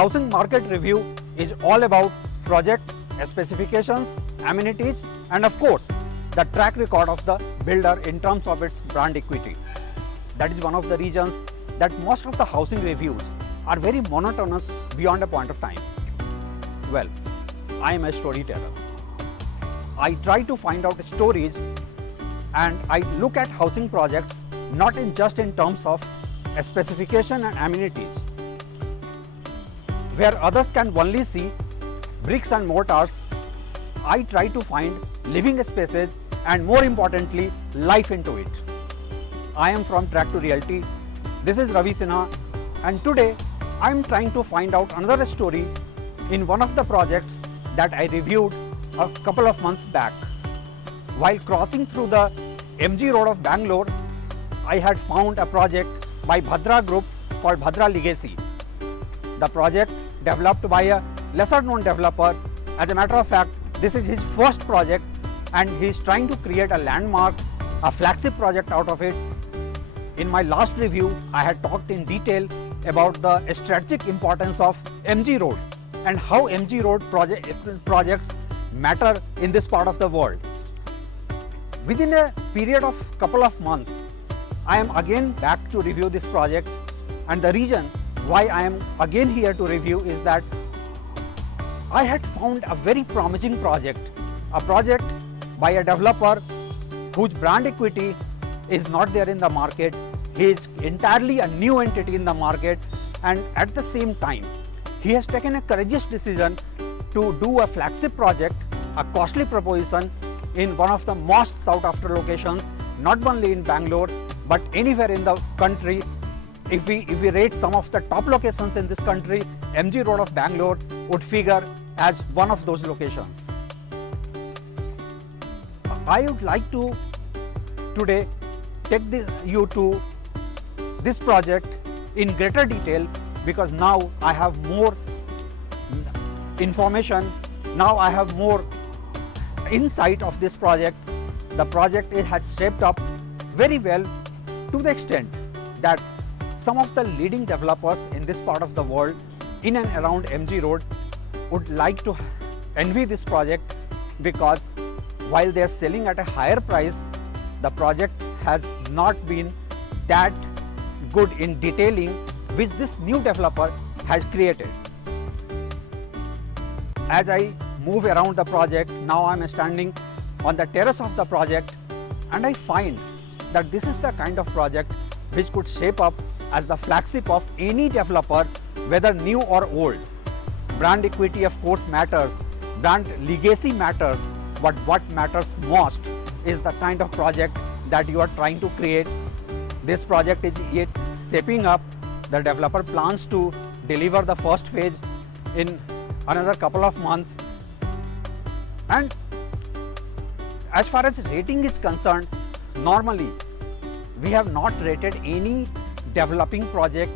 housing market review is all about project specifications, amenities, and of course, the track record of the builder in terms of its brand equity. That is one of the reasons that most of the housing reviews are very monotonous beyond a point of time. Well, I am a storyteller. I try to find out stories and I look at housing projects not just in terms of a specification and amenities. Where others can only see bricks and mortars, I try to find living spaces and more importantly, life into it. I am from Track to Realty. This is Ravi Sinha, and today I am trying to find out another story in one of the projects that I reviewed a couple of months back. While crossing through the MG Road of Bangalore, I had found a project by Bhadra Group called Bhadra Legacy. The project developed by a lesser known developer. As a matter of fact, this is his first project and he is trying to create a landmark, a flagship project out of it. In my last review, I had talked in detail about the strategic importance of MG Road and how MG Road projects matter in this part of the world. Within a period of couple of months, I am again back to review this project, and the reason why I am again here to review is that I had found a very promising project, a project by a developer whose brand equity is not there in the market. He is entirely a new entity in the market, and at the same time, he has taken a courageous decision to do a flagship project, a costly proposition in one of the most sought after locations, not only in Bangalore, but anywhere in the country. If we rate some of the top locations in this country, MG Road of Bangalore would figure as one of those locations. I would like to today take you to this project in greater detail because now I have more information, now I have more insight of this project. The project has shaped up very well to the extent that some of the leading developers in this part of the world in and around MG Road would like to envy this project because while they are selling at a higher price, the project has not been that good in detailing which this new developer has created. As I move around the project, now I am standing on the terrace of the project and I find that this is the kind of project which could shape up as the flagship of any developer, whether new or old. Brand equity of course matters, brand legacy matters, but what matters most is the kind of project that you are trying to create. This project is yet shaping up. The developer plans to deliver the first phase in another couple of months. And as far as rating is concerned, normally we have not rated any developing project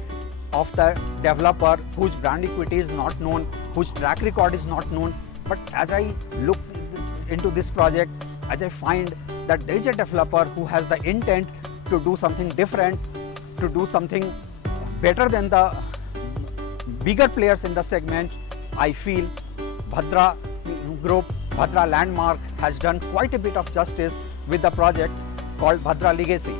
of the developer whose brand equity is not known, whose track record is not known. But as I look into this project, as I find that there is a developer who has the intent to do something different, to do something better than the bigger players in the segment, I feel Bhadra Group, Bhadra Landmark has done quite a bit of justice with the project called Bhadra Legacy.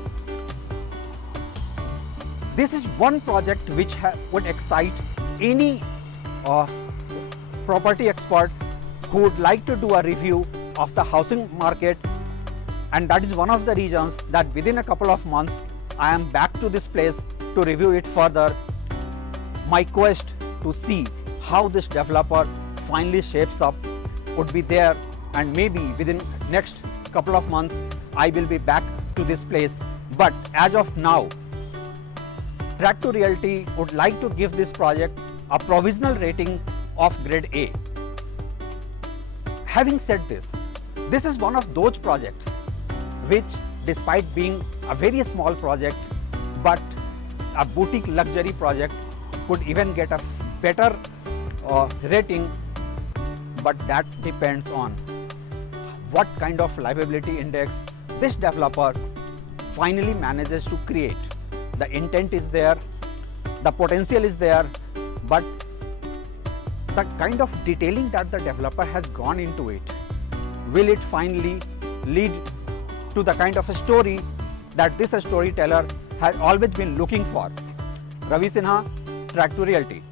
This is one project which would excite any property expert who would like to do a review of the housing market, and that is one of the reasons that within a couple of months I am back to this place to review it further. My quest to see how this developer finally shapes up would be there, and maybe within next couple of months I will be back to this place. But as of now, Track to Realty would like to give this project a provisional rating of grade A. Having said this, this is one of those projects which, despite being a very small project but a boutique luxury project, could even get a better rating, but that depends on what kind of livability index this developer finally manages to create. The intent is there, the potential is there, but the kind of detailing that the developer has gone into it, will it finally lead to the kind of a story that this storyteller has always been looking for? Ravi Sinha, Track to Realty.